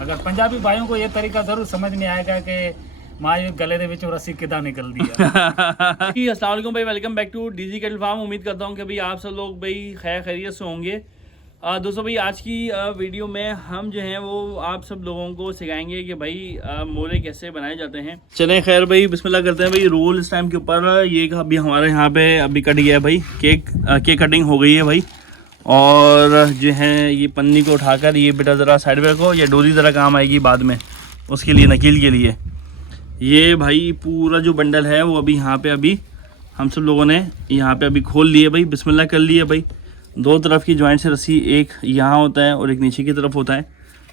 अगर पंजाबी भाइयों को ये तरीका जरूर समझ में आएगा कि माँ गले दे विचों रस्सी किदा निकल दी है। जी अस्सलाम वालेकुम भाई, welcome back to DG cattle farm. उम्मीद करता हूँ कि भाई आप सब लोग भाई खैर खैरियत से होंगे। दोस्तों भाई आज की वीडियो में हम जो हैं वो आप सब लोगों को सिखाएंगे कि भाई मोरे कैसे बनाए जाते हैं। चलें खैर भाई बिस्मिल्लाह करते हैं भाई। रोल इस टाइम के ऊपर ये अभी हमारे यहाँ पे अभी कट गया है भाई। केक कटिंग हो गई है भाई। और जो है ये पन्नी को उठाकर ये बेटा ज़रा साइड पे रखो, ये डोरी ज़रा काम आएगी बाद में उसके लिए, नकील के लिए। ये भाई पूरा जो बंडल है वो अभी यहाँ पे अभी हम सब लोगों ने यहाँ पे अभी खोल लिए भाई, बिस्मिल्लाह कर लिए भाई। दो तरफ की जॉइंट से रस्सी, एक यहाँ होता है और एक नीचे की तरफ होता है।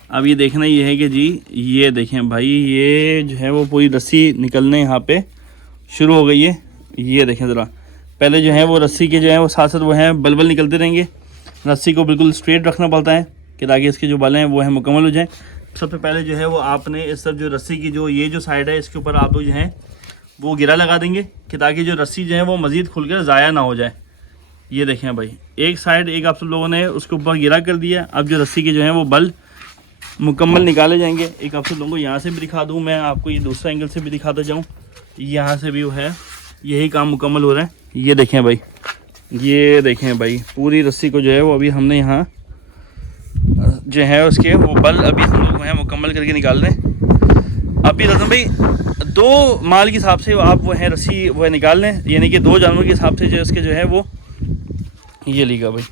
अब ये देखना ये है कि जी ये देखें भाई, ये जो है वो पूरी रस्सी निकलने यहाँ पे शुरू हो गई है। ये देखें ज़रा, पहले जो है वो रस्सी के जो है वो साथ साथ वो है बल निकलते रहेंगे। रस्सी को बिल्कुल स्ट्रेट रखना पड़ता है कि ताकि इसके जो बल हैं वो है मुकम्मल हो जाए। सबसे पहले जो है वो आपने इस तरफ जो रस्सी की जो ये जो साइड है इसके ऊपर आप लोग जो है वो गिरा लगा देंगे कि ताकि जो रस्सी जो है वो मज़ीद खुलकर ज़ाया ना हो जाए। ये देखें भाई, एक साइड एक आप सब लोगों ने उसके ऊपर गिरा कर दिया। अब जो रस्सी के जो है वो बल मुकम्मल निकाले जाएंगे। एक आप सब लोगों को यहाँ से भी दिखा दूँ मैं, आपको ये दूसरा एंगल से भी दिखाता जाऊँ। यहाँ से भी वो है यही काम मुकम्मल हो रहा है। ये देखें भाई, ये देखें भाई, पूरी रस्सी को जो है वो अभी हमने यहाँ जो है उसके वो बल अभी हम लोग हैं मुकम्मल करके निकाल रहे हैं। अभी रतन भाई दो माल के हिसाब से आप वो है रस्सी वो है निकाल लें, यानी कि दो जानवर के हिसाब से जो इसके जो है वो ये लीगा भाई,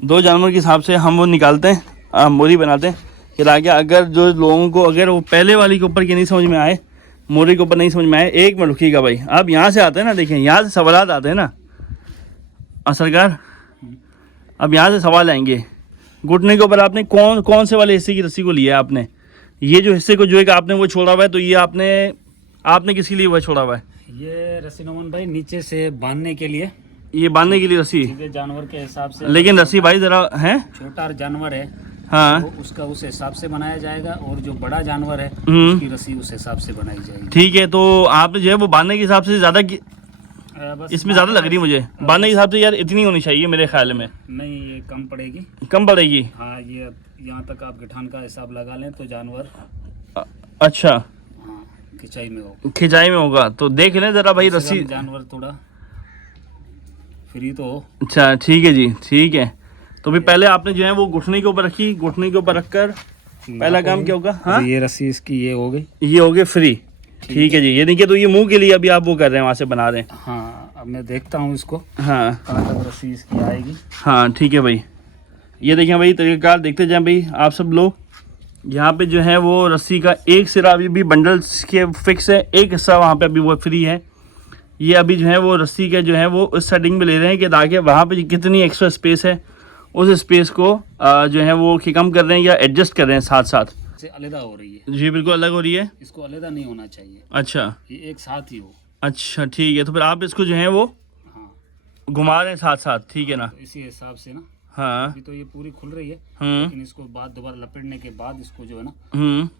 दो जानवर के हिसाब से हम वो निकालते हैं, मोरी बनाते हैं कि ताकि अगर जो लोगों को अगर वो पहले वाली के ऊपर की नहीं समझ में आए, मोरी के ऊपर नहीं समझ में आए, एक मिनट रुकिएगा भाई। अब यहाँ से आते हैं ना, देखें यहाँ से सवाल आते हैं ना सरकार, अब यहाँ से सवाल आएंगे। घुटने के ऊपर आपने कौन से वाले हिस्से की रस्सी को लिया है आपने? ये जो हिस्से को जो है कि आपने वो छोड़ा हुआ है, तो ये आपने किसके लिए वो छोड़ा हुआ है? ये रस्सी नोमन भाई नीचे से बांधने के लिए, ये बांधने के लिए रस्सी, जानवर के हिसाब से। लेकिन रस्सी भाई जरा है, छोटा जानवर है हाँ तो उसका उस हिसाब से बनाया जाएगा, और जो बड़ा जानवर है उसकी रस्सी उस हिसाब से बनाई जाएगी। ठीक है, तो आपने जो है वो बांधने के हिसाब से ज़्यादा इसमें ज़्यादा लग रही है मुझे। बांधने के हिसाब से यार इतनी होनी चाहिए मेरे ख्याल में। नहीं, ये कम पड़ेगी। कम पड़ेगी? हाँ, ये यहाँ तक आप गिठान का हिसाब लगा लें तो जानवर अच्छा हाँ खिंचाई में होगा। खिंचाई में होगा तो देख लें ज़रा भाई रस्सी, जानवर थोड़ा फ्री तो हो। अच्छा ठीक है जी, ठीक है। तो भी पहले आपने जो है वो घुटने के ऊपर रखी, घुटने के ऊपर रखकर पहला काम क्या होगा? हाँ ये रस्सी इसकी ये हो गई, ये हो गई फ्री। ठीक है जी, ये नहीं कि तो ये मुंह के लिए अभी आप वो कर रहे हैं, वहाँ से बना रहे हैं। हाँ, अब मैं देखता हूँ इसको हाँ कहाँ तक रस्सी इसकी आएगी। हाँ ठीक है भाई, ये देखें भाई तरीक़ाकार देखते जाएं भाई आप सब लोग। यहाँ पे जो है वो रस्सी का एक सिरा अभी भी बंडल के फिक्स है, एक हिस्सा वहाँ पे अभी वो फ्री है। ये अभी जो है वो रस्सी का जो है वो उस सेटिंग में ले रहे हैं कि ताकि वहाँ पे कितनी एक्स्ट्रा स्पेस है उस स्पेस को जो है वो कम कर रहे हैं या एडजस्ट कर रहे हैं साथ साथ से अलग हो रही है। जी बिल्कुल अलग हो रही है, इसको अलग नहीं होना चाहिए। अच्छा ये एक साथ ही हो। अच्छा ठीक है, तो फिर आप इसको जो है वो हाँ घुमा रहे हैं साथ साथ, ठीक है ना? तो इसी हिसाब से ना, हाँ अभी तो ये पूरी खुल रही है, लेकिन इसको बाद दोबारा लपेटने के बाद इसको जो है ना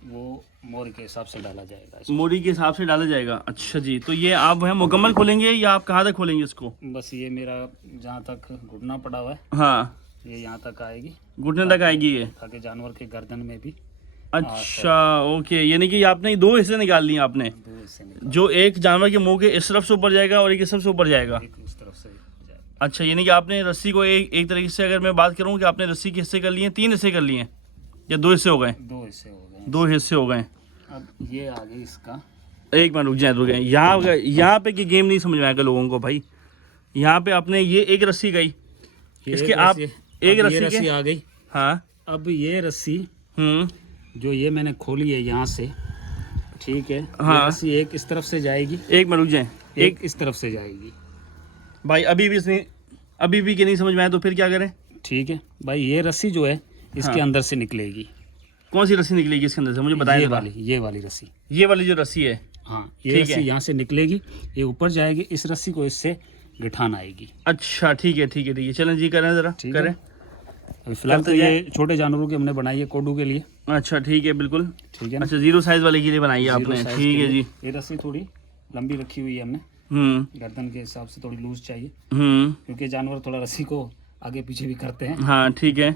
वो मोर के हिसाब से डाला जाएगा। मोरी के हिसाब से डाला जाएगा। अच्छा जी, तो ये आप है मुकम्मल खोलेंगे या आप कहाँ तक खोलेंगे इसको? बस ये मेरा जहाँ तक घुटना पड़ा हुआ है, हाँ ये यहाँ तक आएगी, घुटने तक आएगी ये, ताकि जानवर के गर्दन में भी। अच्छा ओके, यानी कि आपने दो हिस्से निकाल लिए आपने, दो हिस्से निकाल, जो एक जानवर के मुंह के इस तरफ से ऊपर जाएगा और एक इस तरफ से ऊपर जाएगा। एक उस तरफ से जाएगा। अच्छा, यानी कि आपने रस्सी को एक तरीके से अगर मैं बात करूँ कि आपने रस्सी के हिस्से कर लिए, 3 हिस्से कर लिए या 2 हिस्से हो गए? 2 हिस्से हो गए। 2 हिस्से हो गए। अब ये आगे इसका एक मिनट रुक जाए यहाँ पे की गेम नहीं समझ में आएगा लोगों को भाई। यहाँ पे आपने ये एक रस्सी गई, इसके आप एक रस्सी आ गई। हाँ अब ये रस्सी जो ये मैंने खोली है यहाँ से, ठीक है, हाँ ये रस्सी एक इस तरफ से जाएगी, एक मिनट रुक जाए, एक इस तरफ से जाएगी भाई। अभी भी कि नहीं समझ में आया तो फिर क्या करें? ठीक है भाई, ये रस्सी जो है इसके अंदर से निकलेगी। कौन सी रस्सी निकलेगी इसके अंदर से, मुझे बताएं। ये वाली रस्सी, ये वाली जो रस्सी है, हाँ ये रस्सी यहाँ से निकलेगी, ये ऊपर जाएगी, इस रस्सी को इससे गिठान आएगी। अच्छा ठीक है ठीक है ठीक है, चलें जी करें ज़रा करें। अभी फिलहाल तो ये छोटे जानवरों की हमने बनाई है, कोडू के लिए। अच्छा ठीक है बिल्कुल, ठीक है ना? अच्छा 0 साइज वाले के लिए बनाई है आपने, ठीक है जी। ये रस्सी थोड़ी लंबी रखी हुई है हमने, गर्दन के हिसाब से थोड़ी लूज चाहिए, क्योंकि जानवर थोड़ा रस्सी को आगे पीछे भी करते हैं। हाँ ठीक है,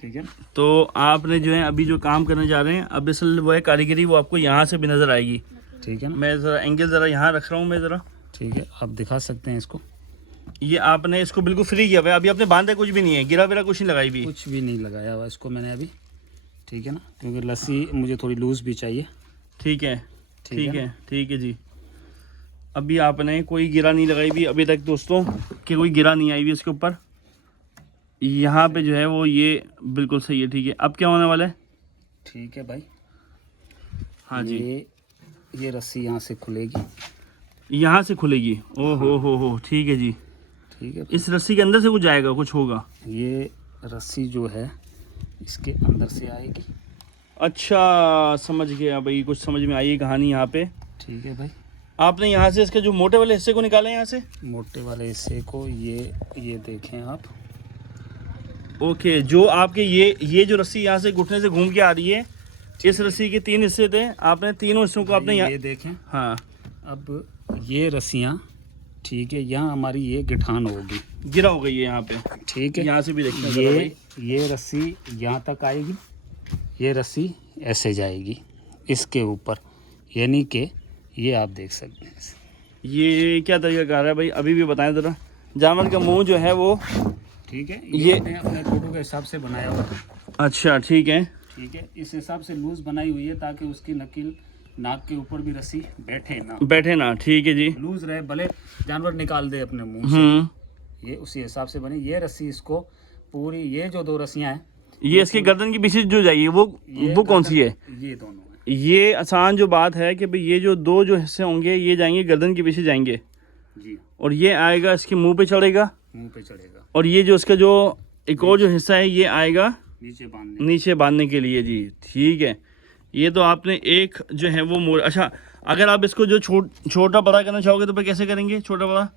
ठीक है। तो आपने जो है अभी जो काम करने जा रहे हैं, अब असल वो है कारीगरी, वो आपको यहाँ से भी नज़र आएगी। ठीक है ना, मैं ज़रा एंगल ज़रा यहाँ रख रहा हूँ मैं ज़रा। ठीक है, आप दिखा सकते हैं इसको। ये आपने इसको बिल्कुल फ्री किया हुआ है, अभी आपने बांधा कुछ भी नहीं है, गिरा विरा कुछ नहीं लगाई भी? कुछ भी नहीं लगाया हुआ इसको मैंने अभी। ठीक है ना, क्योंकि लस्सी मुझे थोड़ी लूज़ भी चाहिए। ठीक है, ठीक है, ठीक है जी। अभी आपने कोई गिरा नहीं लगाई भी अभी तक दोस्तों, कि कोई गिरा नहीं आई भी इसके ऊपर। यहाँ पे जो है वो ये बिल्कुल सही है। ठीक है, अब क्या होने वाला है? ठीक है भाई, हाँ जी, ये रस्सी यहाँ से खुलेगी, यहाँ से खुलेगी। ओ हो, ठीक है जी। ठीक है, इस रस्सी के अंदर से कुछ जाएगा, कुछ होगा? ये रस्सी जो है इसके अंदर से आएगी। अच्छा, समझ गया भाई, कुछ समझ में आई कहानी यहाँ पे। ठीक है भाई, आपने यहाँ से इसके जो मोटे वाले हिस्से को निकाला है यहाँ से? मोटे वाले हिस्से को ये देखें आप। ओके, जो आपके ये जो रस्सी यहाँ से घुटने से घूम के आ रही है, इस रस्सी के 3 हिस्से थे, आपने तीनों हिस्सों को आपने ये देखें। हाँ, अब ये रस्सियाँ, ठीक है, यहाँ हमारी ये गिठान होगी, गिरा हो गई है यहाँ पे। ठीक है, यहाँ से भी देखते हैं ये रस्सी यहाँ तक आएगी, ये रस्सी ऐसे जाएगी इसके ऊपर, यानी कि ये आप देख सकते हैं। ये क्या तरीका कार है भाई, अभी भी बताएं ज़रा। जानवर का मुंह जो है वो, ठीक है, ये अपने फोटो के हिसाब से बनाया हुआ है। अच्छा ठीक है, ठीक है, इस हिसाब से लूज बनाई हुई है ताकि उसकी नकील नाक के ऊपर भी रस्सी बैठे ना। ठीक है जी, लूज रहे, भले जानवर निकाल दे अपने मुंह से। ये उसी हिसाब से बनी ये रस्सी। इसको पूरी ये जो 2 रस्सियाँ हैं, ये इसके गर्दन के पीछे जो जाएगी वो कौन सी है? ये दोनों है। ये आसान जो बात है कि भाई ये जो 2 जो हिस्से होंगे ये जाएंगे गर्दन के पीछे जाएंगे जी, और ये आएगा इसके मुंह पे चढ़ेगा, मुंह पे चढ़ेगा, और ये जो इसका जो एक और जो हिस्सा है ये आएगा नीचे बांधने के लिए जी। ठीक है, ये तो आपने एक जो है वो मोड़। अच्छा, अगर आप इसको जो छोटा बड़ा करना चाहोगे तो फिर कैसे करेंगे? छोटा बड़ा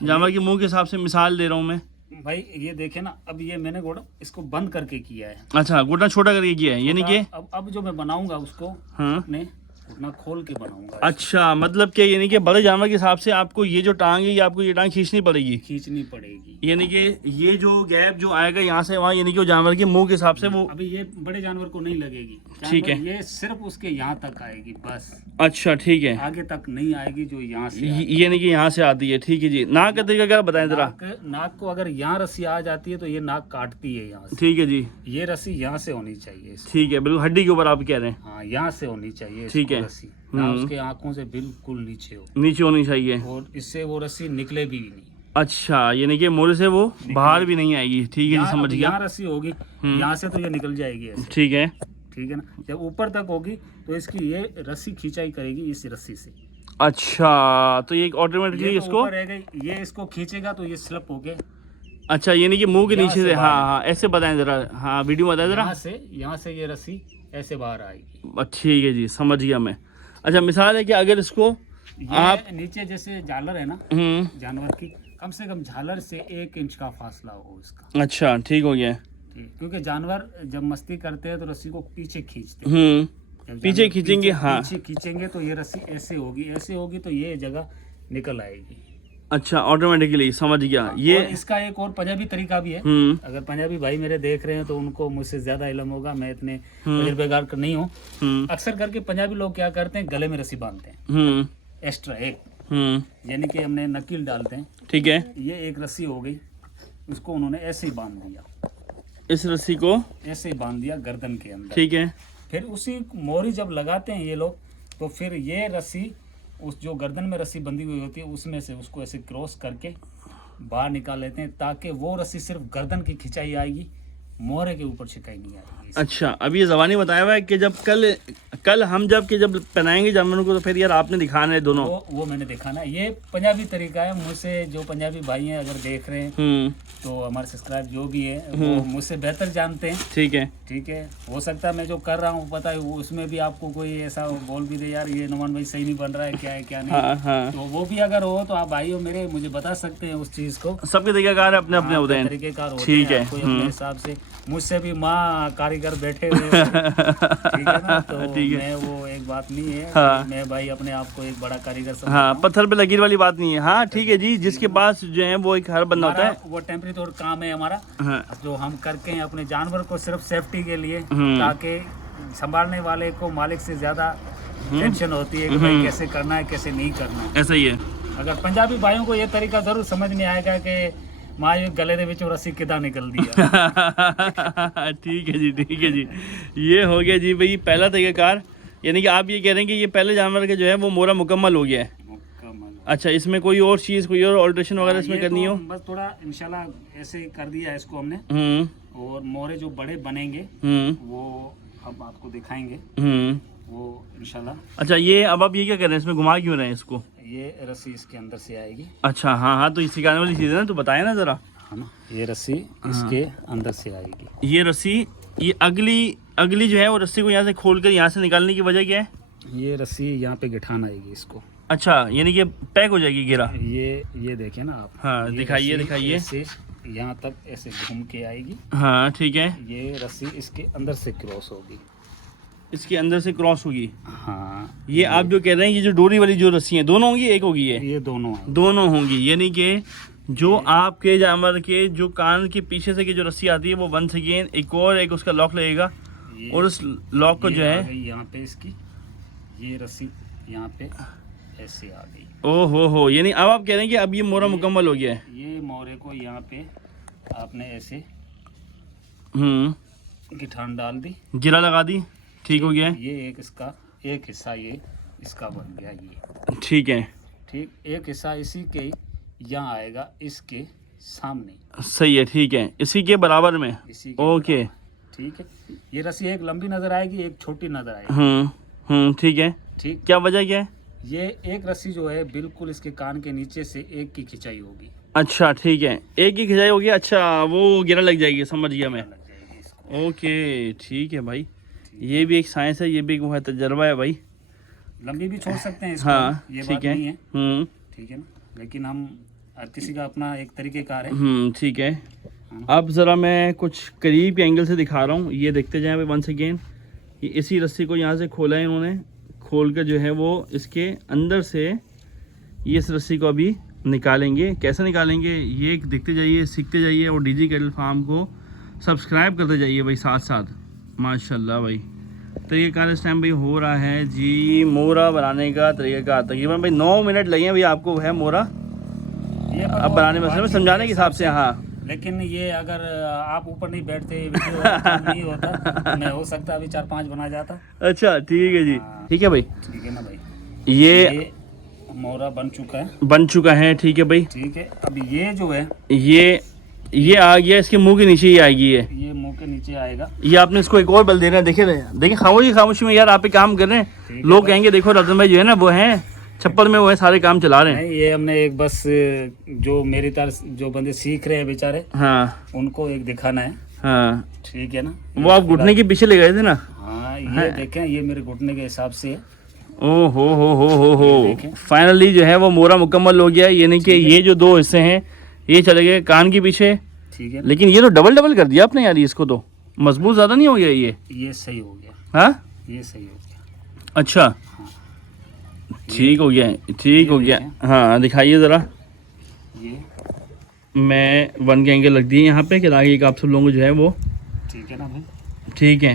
जानवर के मुंह के हिसाब से मिसाल दे रहा हूँ मैं भाई। ये देखे ना, अब ये मैंने घोड़ा इसको बंद करके किया है। अच्छा, घुटना छोटा करके किया है, यानी कि अब जो मैं बनाऊंगा उसको, हाँ, अपने घुटना खोल के बनाऊंगा। अच्छा, मतलब क्या, यानी कि बड़े जानवर के हिसाब से आपको ये जो टांग है ये आपको ये टांग खींचनी पड़ेगी, यानी कि ये जो गैप जो आएगा यहाँ से वहाँ, यानी कि वो जानवर के मुंह के हिसाब से वो। अभी ये बड़े जानवर को नहीं लगेगी। ठीक है, ये सिर्फ उसके यहाँ तक आएगी बस। अच्छा ठीक है, आगे तक नहीं आएगी, जो यहाँ से यानी कि यहाँ से आती है। ठीक है जी, नाक का तरीका क्या बताएं जरा? नाक को अगर यहाँ रस्सी आ जाती है तो ये नाक काटती है यहाँ से। ठीक है जी, ये रस्सी यहाँ से होनी चाहिए। ठीक है, बिल्कुल हड्डी के ऊपर आप कह रहे हैं। हाँ, यहाँ से होनी चाहिए। ठीक है, रस्सी ना उसके आंखों से बिल्कुल नीचे होनी चाहिए, और इससे वो रस्सी निकले भी नहीं। अच्छा, यानी कि मोरे से वो बाहर भी नहीं आएगी। ठीक है जी, समझ गया। यहाँ रस्सी होगी, यहाँ से तो ये निकल जाएगी ऐसे। ठीक है, ठीक है ना, जब ऊपर तक होगी तो इसकी ये रस्सी खींचाई करेगी इस रस्सी से। अच्छा, तो ये ऑटोमेटिकली इसको ये इसको खींचेगा तो ये स्लिप हो गया। अच्छा, यानी कि मुंह के नीचे से। हाँ, ऐसे बताएं जरा। हाँ, वीडियो बताएं जरा। यहाँ से ये रस्सी ऐसे बाहर आएगी। ठीक है जी, समझ गया मैं। अच्छा, मिसाल है कि अगर इसको आप नीचे जैसे झालर है ना जानवर की, कम से कम झालर से 1 इंच का फासला हो इसका। अच्छा, ठीक हो गया। क्योंकि जानवर जब मस्ती करते हैं तो रस्सी को पीछे खींचते हैं। पीछे खींचेंगे। हाँ, पीछे खींचेंगे तो ये रस्सी ऐसे होगी तो ये जगह निकल आएगी। अच्छा, ऑटोमेटिकली, समझ गया। ये और इसका एक और पंजाबी तरीका भी है। अगर पंजाबी भाई मेरे देख रहे हैं तो उनको मुझसे ज्यादा इल्म होगा, मैं इतने तजुर्बेकार नहीं हूँ। अक्सर करके पंजाबी लोग क्या करते हैं, गले में रस्सी बांधते हैं एक्स्ट्रा एक, यानी कि हमने नकील डालते हैं। ठीक है, ये एक रस्सी हो गई, उसको उन्होंने ऐसे ही बांध दिया। इस रस्सी को ऐसे ही बांध दिया गर्दन के अंदर। ठीक है, फिर उसी मोरी जब लगाते हैं ये लोग, तो फिर ये रस्सी उस जो गर्दन में रस्सी बंधी हुई होती है उसमें से उसको ऐसे क्रॉस करके बाहर निकाल लेते हैं, ताकि वो रस्सी सिर्फ गर्दन की खिंचाई आएगी, मोहरे के ऊपर छिकाई नहीं आएगी। अच्छा, अभी ये ज़बानी बताया हुआ है कि जब कल हम जब पहनाएंगे जानवरों को तो फिर यार आपने दिखाना है दोनों। वो मैंने दिखाना है। ये पंजाबी तरीका है। मुझसे जो पंजाबी भाई हैं अगर देख रहे हैं तो हमारे सब्सक्राइब जो भी है वो मुझसे बेहतर जानते हैं। ठीक है, हो सकता है मैं जो कर रहा हूँ पता है वो, उसमें भी आपको कोई ऐसा बोल भी दे यार ये नुमान भाई सही नहीं बन रहा है, क्या है क्या नहीं। हाँ। तो वो भी अगर हो तो आप भाइयों मेरे मुझे बता सकते हैं उस चीज़ को। सबके तरीकाकार अपने अपने होते हैं, तरीकेकार होते ठीक हैं, है, कोई अपने हिसाब से मुझसे भी माँ कारीगर बैठे हुए हैं, ठीक है ना। तो ठीक है। मैं वो एक बात नहीं है, हाँ। मैं भाई अपने आप को एक बड़ा कारीगर समझता हाँ, हूँ। पत्थर पे लकीर वाली बात नहीं है। हाँ ठीक है जी, जिसके पास जो है वो एक हर बंदा होता है। हमारा वो टेम्परी तोड़ काम है हमारा, हाँ। जो हम करके हैं अपने जानवर को सिर्फ सेफ्टी के लिए, हम्म। ताकि संभालने वाले को मालिक से ज्यादा टेंशन होती है कि भाई कैसे करना है कैसे नहीं करना है। ऐसा ही है। अगर पंजाबी भाइयों को ये तरीका जरूर समझ में आएगा कि माँ ये गले दे विचों रस्सी किदा निकल दी है। ठीक है जी, ठीक है जी। ये हो गया जी भाई पहला तरीकाकार, यानी कि आप ये कह रहे हैं कि ये पहले जानवर का जो है वो मोरा मुकम्मल हो गया है। अच्छा, इसमें कोई और चीज़, कोई और ऑल्ट्रेशन वगैरह इसमें करनी हो? बस थोड़ा इंशाल्लाह ऐसे कर दिया है इसको हमने, और मोरे जो बड़े बनेंगे वो हम आपको दिखाएंगे वो इंशाल्लाह। अच्छा, ये अब आप ये क्या कर रहे हैं, इसमें घुमा क्यों रहे हैं इसको? ये रस्सी इसके अंदर से आएगी। अच्छा, हाँ हाँ, तो ये सिखाने वाली चीज़ है ना, तो बताया ना ज़रा। है ना, ये रस्सी इसके अंदर से आएगी। ये रस्सी, ये अगली जो है वो रस्सी को यहाँ से खोल कर यहाँ से निकालने की वजह क्या है? ये रस्सी यहाँ पे गिठान आएगी इसको। अच्छा, यानी कि पैक हो जाएगी घेरा। ये देखें ना आप। हाँ, ये दिखाइए रस्सी दिखाइए। ऐसे यहाँ तक ऐसे घूम के आएगी। हाँ ठीक है, ये रस्सी इसके अंदर से क्रॉस होगी। इसके अंदर से क्रॉस होगी। हाँ, ये आप जो कह रहे हैं, ये जो डोरी वाली जो रस्सी है, दोनों होंगी एक होगी? ये दोनों हैं। दोनों होंगी, यानी कि जो आपके जानवर के जो कान के पीछे से की जो रस्सी आती है वो वंस अगेन एक उसका लॉक लगेगा, और उस लॉक को जो है यहाँ पे इसकी ये रस्सी यहाँ पे ऐसे आ गई। ओ हो, यानी अब आप कह रहे हैं कि अब ये मोरा मुकम्मल हो गया है। ये मोरे को यहाँ पे आपने ऐसे गिठान डाल दी, गिरा लगा दी, ठीक हो गया है। ये एक इसका एक हिस्सा ये इसका बन गया ये, ठीक है, ठीक। एक हिस्सा इसी के यहाँ आएगा, इसके सामने। सही है, ठीक है, इसी के बराबर में। इसी के ओके, बराबर, ठीक है। ये रस्सी एक लंबी नजर आएगी, एक छोटी नजर आएगी। ठीक है, ठीक। क्या वजह क्या है? ये एक रस्सी जो है बिल्कुल इसके कान के नीचे से एक की खिंचाई होगी। अच्छा ठीक है, एक की खिंचाई होगी। अच्छा, वो गिरा लग जाएगी, समझ गया मैं। लग जाएगी इसको। ओके, ठीक है भाई, ये भी एक साइंस है, ये भी एक वो है, तजर्बा है भाई। लंबी भी छोड़ सकते हैं इसको, हाँ ये ठीक बात है। नहीं है, ठीक है ना, लेकिन हम हर किसी का अपना एक तरीक़ेकार है। ठीक है। अब ज़रा मैं कुछ करीब के एंगल से दिखा रहा हूँ, ये देखते जाएं वंस अगेन। ये इसी रस्सी को यहाँ से खोला है इन्होंने, खोल कर जो है वो इसके अंदर से ये इस रस्सी को अभी निकालेंगे। कैसे निकालेंगे ये देखते जाइए, सीखते जाइए, और डीजी कैटल फार्म को सब्सक्राइब करते जाइए भाई साथ साथ। माशाल्लाह भाई, तरीक़ेकार इस टाइम भाई हो रहा है जी। मोरा बनाने का तरीक़ेकार तकरीबन भाई 9 मिनट लगे हैं भाई आपको है मोरा ये अब बनाने में, समझाने के हिसाब से। हाँ, लेकिन ये अगर आप ऊपर नहीं बैठते, वीडियो नहीं होता, तो मैं हो सकता अभी 4-5 बना जाता। अच्छा ठीक है जी, ठीक है भाई, ठीक है ना भाई। ये मोरा बन चुका है, बन चुका है, ठीक है भाई। ठीक है। अब ये जो है ये आ गया, इसके मुंह के नीचे ही आएगी ये मुंह के नीचे आएगा। ये आपने इसको एक और बल दे रहे हैं, देखिए खामोशी में यार आप एक काम कर रहे हैं, लोग कहेंगे देखो रतन भाई जो है ना वो है छप्पर में, वो है सारे काम चला रहे हैं। नहीं, ये हमने एक बस जो मेरी तरह जो बंदे सीख रहे हैं बेचारे, हाँ उनको एक दिखाना है। हाँ, ठीक है ना। वो आप घुटने के पीछे ले गए थे ना। हाँ, ये देखें, ये मेरे घुटने के हिसाब से है। ओ हो फाइनली जो है वो मोरा मुकम्मल हो गया, यानी कि ये जो 2 हिस्से हैं ये चले गए कान के पीछे, ठीक है। लेकिन ये तो डबल कर दिया आपने यार, इसको तो मजबूत ज़्यादा नहीं हो गया ये सही हो गया। हाँ, ये सही हो गया। अच्छा ठीक हो गया, ठीक हो गया। हाँ दिखाइए ज़रा, ये मैं 1 के एंगल रख दिए यहाँ पे कि आगे आप सब लोगों को जो है वो, ठीक है ना भाई। ठीक है,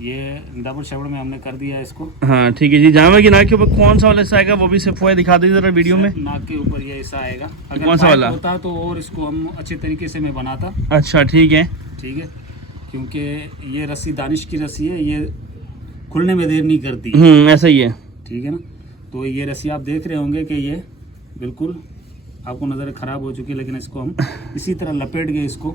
ये डबल शेवड़ में हमने कर दिया इसको। हाँ ठीक है जी। जानवर की नाक के ऊपर कौन सा वाला हिस्सा आएगा वो भी सिर्फ दिखा दीजिए ज़रा वीडियो में। नाक के ऊपर ये हिस्सा आएगा, अगर कौन सा वाला होता तो और इसको हम अच्छे तरीके से मैं बनाता। अच्छा ठीक है, ठीक है, क्योंकि ये रस्सी दानिश की रस्सी है, ये खुलने में देर नहीं करती। ऐसा ही है, ठीक है ना। तो ये रस्सी आप देख रहे होंगे कि ये बिल्कुल आपको नज़र ख़राब हो चुकी है, लेकिन इसको हम इसी तरह लपेट के इसको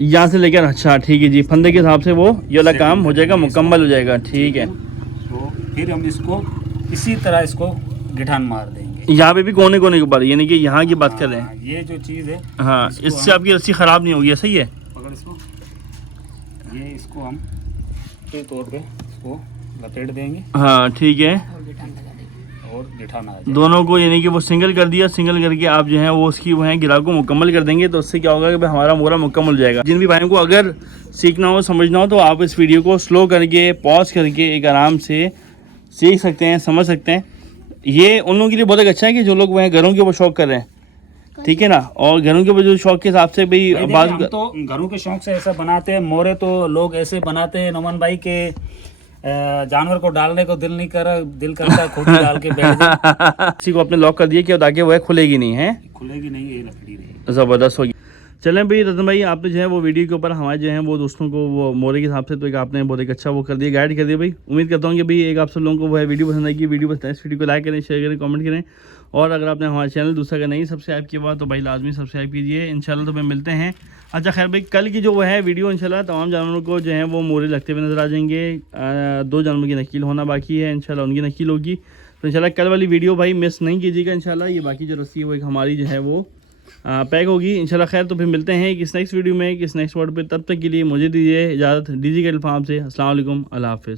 यहाँ से लेकर। अच्छा ठीक है जी, फंदे के हिसाब से वो ये वाला काम हो जाएगा, मुकम्मल हो जाएगा, ठीक है। तो फिर हम इसको इसी तरह इसको गिठान मार देंगे। यहाँ पे भी कोने के ऊपर, यानी कि यहाँ की बात कर रहे हैं। ये जो चीज़ है, हाँ, इससे आपकी रस्सी ख़राब नहीं होगी, सही है। पकड़ इसको, ये इसको हम के तौर पे इसको लपेट देंगे। हाँ ठीक है, और गिठान आ जाएगा दोनों को, यानी कि वो सिंगल कर दिया, सिंगल करके आप जो है वो उसकी वो है गिरा को मुकम्मल कर देंगे, तो उससे क्या होगा कि भाई हमारा मोरा मुकम्मल हो जाएगा। जिन भी भाइयों को अगर सीखना हो समझना हो तो आप इस वीडियो को स्लो करके पॉज करके एक आराम से सीख सकते हैं, समझ सकते हैं। ये उन लोगों के लिए बहुत अच्छा है कि जो लोग वह घरों के ऊपर शौक कर रहे हैं, ठीक है ना। और घरों के ऊपर जो शौक के हिसाब से भाई बात हम तो घरों के शौक से ऐसा बनाते हैं। मोरे तो लोग ऐसे बनाते हैं नमन भाई के जानवर को डालने को दिल करता खुद ही डाल के बैठ जाए। किसी को अपने लॉक कर दिया कि ताकि वह खुलेगी नहीं है, खुलेगी नहीं, ये लकड़ी नहीं। ज़बरदस्त होगी। चलें भाई रतन भाई, आपने जो है वो वीडियो के ऊपर हमारे जो है वो दोस्तों को वो मोरे के हिसाब से तो एक आपने बहुत एक अच्छा वो कर दिया, गाइड कर दिया भाई। उम्मीद करता हूँ कि भाई एक आप सब लोगों को वो है वीडियो पसंद आएगी। वीडियो पसंद है इस वीडियो को लाइक करें, शेयर करें, कमेंट करें। और अगर आपने हमारे चैनल दूसरा का नहीं सब्सक्राइब किया हुआ तो भाई लाजमी सब्सक्राइब कीजिए। इंशाल्लाह तो फिर मिलते हैं। अच्छा खैर भाई, कल की जो वो है वीडियो इंशाल्लाह तमाम जानवरों को जो है वो मोरे लगते हुए नज़र आ जाएंगे। 2 जानवरों की नकील होना बाकी है, इंशाल्लाह उनकी नकील होगी। तो इंशाल्लाह कल वाली वीडियो भाई मिस नहीं कीजिएगा इंशाल्लाह। ये बाकी जो रस्सी है वो एक हमारी जो है वो पैक होगी इंशाल्लाह। खैर तो फिर मिलते हैं किस नेक्स्ट वीडियो में, किस नेक्स्ट वर्ड पे। तब तक के लिए मुझे दीजिए इजाज़त डीजी कैटल फार्म से। अस्सलाम वालेकुम, अल्लाह हाफ़िज़।